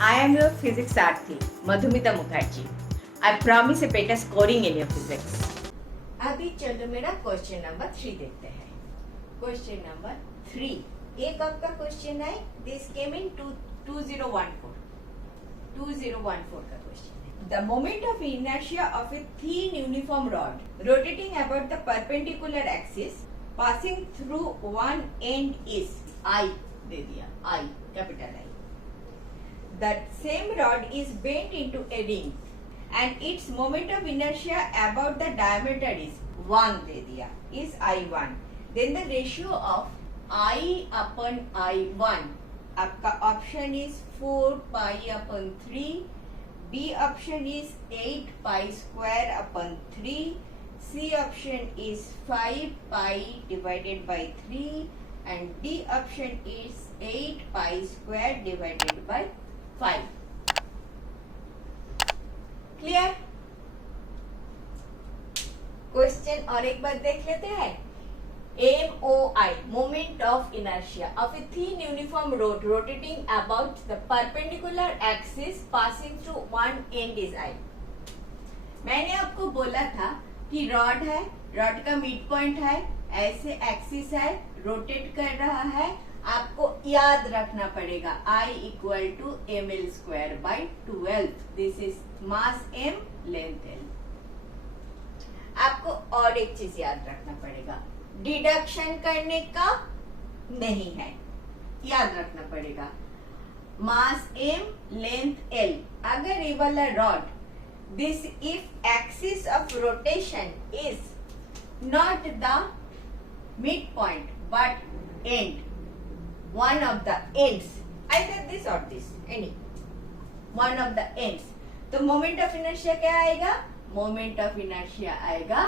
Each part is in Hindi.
I am your physics Arthi, Madhumita Mukherjee. I promise a better scoring in your physics. अभी चलो मेरा क्वेश्चन नंबर 3 देखते हैं. क्वेश्चन नंबर 3 एक आपका क्वेश्चन है. दिस केम इन 2014 का क्वेश्चन है. The moment of inertia of a thin uniform rod rotating about the perpendicular axis passing through one end is I दे दिया. I capital I. That same rod is bent into a ring and its moment of inertia about the diameter is 1 दे दिया. Is I1. Then the ratio of I upon I1 आपका option is 4 pi upon 3, B option is 8 pi square upon 3, C option is 5 pi divided by 3 and D option is 8 pi square divided by 5. Clear? Question और एक बार देख लेते हैं. MOI, moment of inertia of a thin uniform rod rotating about the perpendicular axis passing through one end is I. मैंने आपको बोला था कि रॉड है, रॉड का मिड पॉइंट है, ऐसे एक्सिस है, रोटेट कर रहा है. आपको याद रखना पड़ेगा I equal to ml square by 12. This is mass m, length l. आपको और एक चीज याद रखना पड़ेगा, डिडक्शन करने का नहीं है, याद रखना पड़ेगा. मास m, लेंथ l. अगर ये वाला rod, this if axis of rotation is not the midpoint but end, one of the ends, either this or this, any one of the ends, तो moment of inertia क्या आएगा? moment of inertia आएगा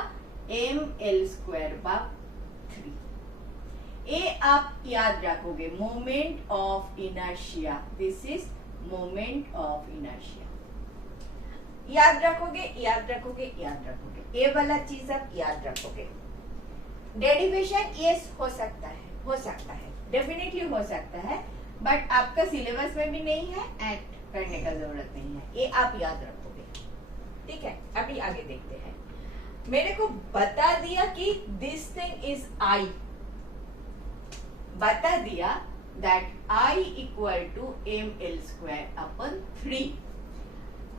ml square by 3. ये आप याद रखोगे, moment of inertia. This is moment of inertia. याद रखोगे, याद रखोगे, याद रखोगे. ये वाला चीज आप याद रखोगे. डेरिवेशन यस हो सकता है, हो सकता है, डेफिनेटली हो सकता है, बट आपका सिलेबस में भी नहीं है, एड करने का जरूरत नहीं है. ये आप याद रखोगे. ठीक है, अभी आगे देखते हैं. मेरे को बता दिया कि दिस थिंग इज आई, बता दिया that I equal to ml square upon 3.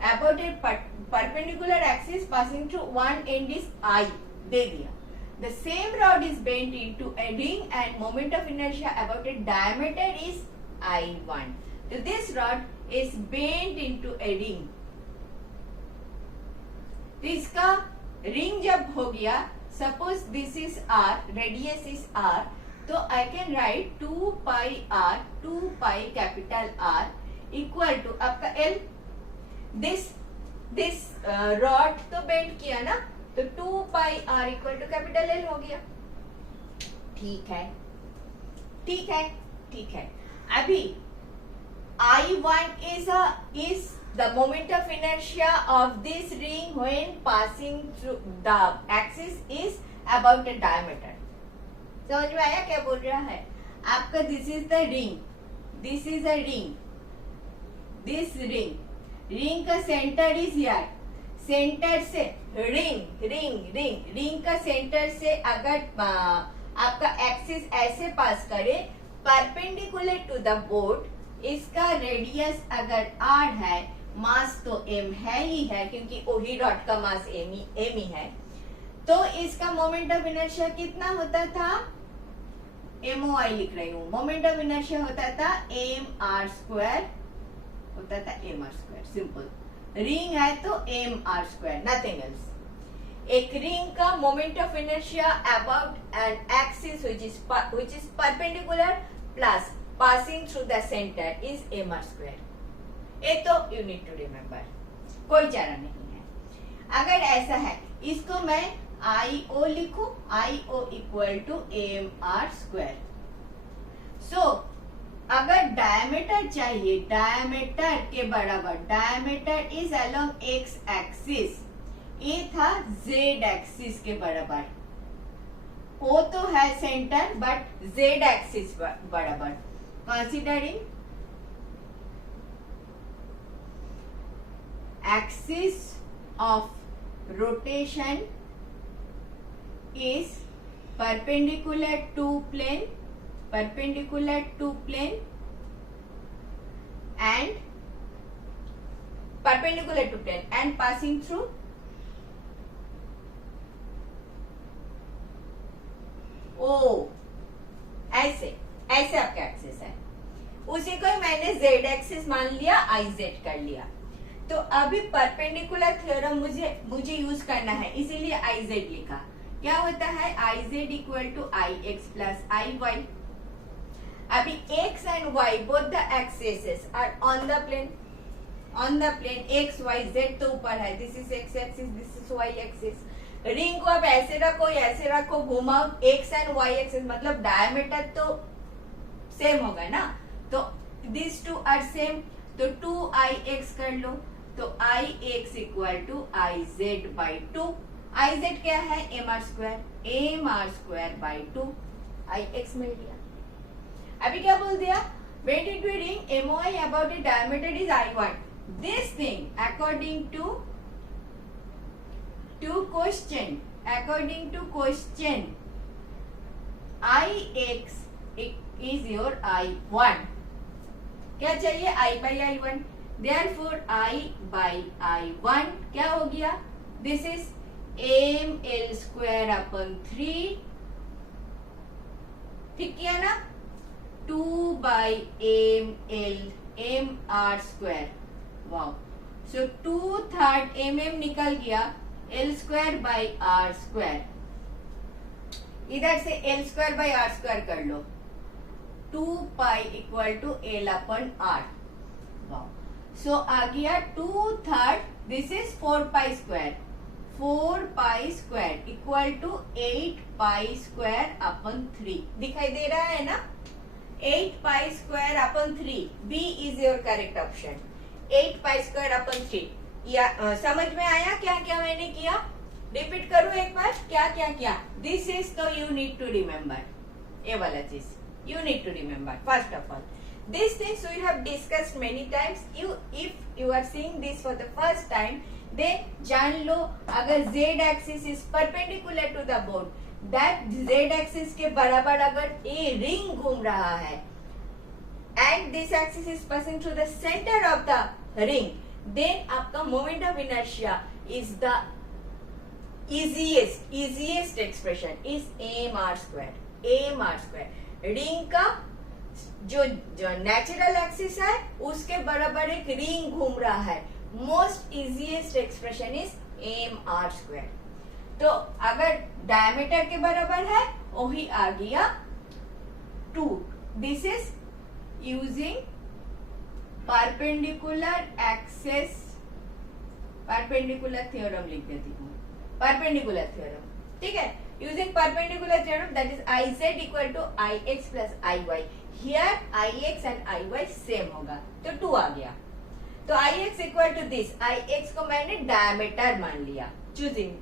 About a perpendicular axis passing through one end is I दे दिया. The same rod is bent into a ring and moment of inertia about a diameter is I1. So this rod is bent into a ring. तो इसका रिंग जब हो गया, suppose this is R, radius is R, तो I can write 2 pi R, 2 pi capital R equal to आपका L. दिस रॉड तो बेंड किया ना, तो 2 pi r equal to capital L हो गया. ठीक है, ठीक है, ठीक है. अभी I1 is the moment of inertia of this ring when passing through the axis is about a diameter. समझ में आया क्या बोल रहा है आपका? This is the ring, this is a ring, this ring, ring का सेंटर इज हियर. सेंटर से रिंग रिंग रिंग रिंग का सेंटर से अगर आपका एक्सिस ऐसे पास करे परपेंडिकुलर टू द बोर्ड, इसका रेडियस अगर r है, मास तो m है ही है क्योंकि वही रॉड का मास m ही है, तो इसका मोमेंट ऑफ इनर्शिया कितना होता था? MOI लिख रही हूँ. मोमेंट ऑफ इनर्शिया होता था mr स्क्वायर, होता था mr स्क्वायर. सिंपल. रिंग है तो mr स्क्वायर, नथिंग एल्स. एक रिंग का moment of inertia about an axis which is perpendicular plus passing through the centre is mr square. ये तो यू नीड टू रिमेम्बर, कोई चारा नहीं है. अगर ऐसा है, इसको मैं IO लिखूं, IO equal to mr square. So अगर डायमीटर चाहिए, डायमीटर के बराबर, diameter is along x axis, ये था जेड एक्सिस के बराबर. वो तो है सेंटर बट जेड एक्सिस बराबर. Considering axis of rotation is perpendicular to plane and passing through O. ऐसे आपका एक्सिस है, उसी को मैंने z एक्सिस मान लिया, iz कर लिया। तो अभी परपेंडिकुलर थ्योरम मुझे यूज करना है, इसीलिए iz लिखा। क्या होता है, iz equal to ix plus iy। अभी x and y both the axis are on the plane x y z तो ऊपर है, this is x axis, this is y axis. Ring को आप ऐसे रखो, घुमाओ, x एंड y एक्सिस मतलब डायमीटर तो सेम होगा ना, तो दिस टू आर सेम, तो 2ix कर लो, तो ix equal to iz by 2। iz क्या है, mr स्क्वायर बाई 2, ix मिल गया। अभी क्या बोल दिया, when it will ring MOI about the diameter is I1, this thing according to question ix is your I1, क्या चाहिए, I by I1, therefore I by I1 क्या हो गया, this is ml square upon 3, ठीक किया ना, 2 by mr square, wow, so 2/3 mm निकल गया, l square by r square, इधर से l square by r square कर लो, 2 pi equal to l upon r, wow, so आ गया 2/3, this is 4 pi square equal to 8 pi square upon 3, दिखाई दे रहा है ना, 8 pi square upon 3, B is your correct option, 8 pi square upon 3। या समझ में आया क्या क्या मैंने किया, रिपीट करूं एक बार, क्या क्या किया, दिस इज तो यू नीड टू रिमेम्बर, ये वाला चीज you need to remember। first of all, these things we have discussed many times, if you are seeing this for the first time, then जान लो, अगर z axis is perpendicular to the board, that z axis के बराबर अगर a ring घूम रहा है and this axis is passing through the center of the ring, then आपका moment of inertia is the easiest expression is mr square। Ring का जो नेचुरल एक्सिस है उसके बराबर एक रिंग घूम रहा है, most easiest expression is mr square. तो अगर डायमीटर के बराबर है वही आ गया 2, this is using perpendicular theorem लिख देती हूँ, परपेंडिकुलर थ्योरम, ठीक है, using perpendicular theorem, that is iz equal to ix plus iy, here ix and iy same होगा, तो 2 आ गया, तो ix equal to this, ix को मैंने डायमीटर मान लिया, चूजिंग,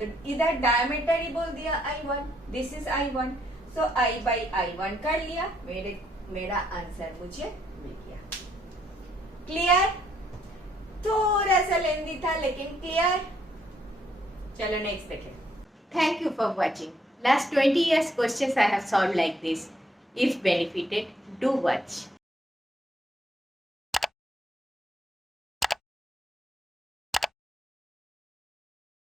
तो इधर डायमीटर ही बोल दिया I1, this is I1, so I by I1 कर लिया, मेरा आंसर मुझे मिल गया। क्लियर, थोड़ा सा लेंदी था लेकिन क्लियर। चलो नेक्स्ट देखें। Thank you for watching. Last 20 years questions I have solved like this. If benefited, do watch.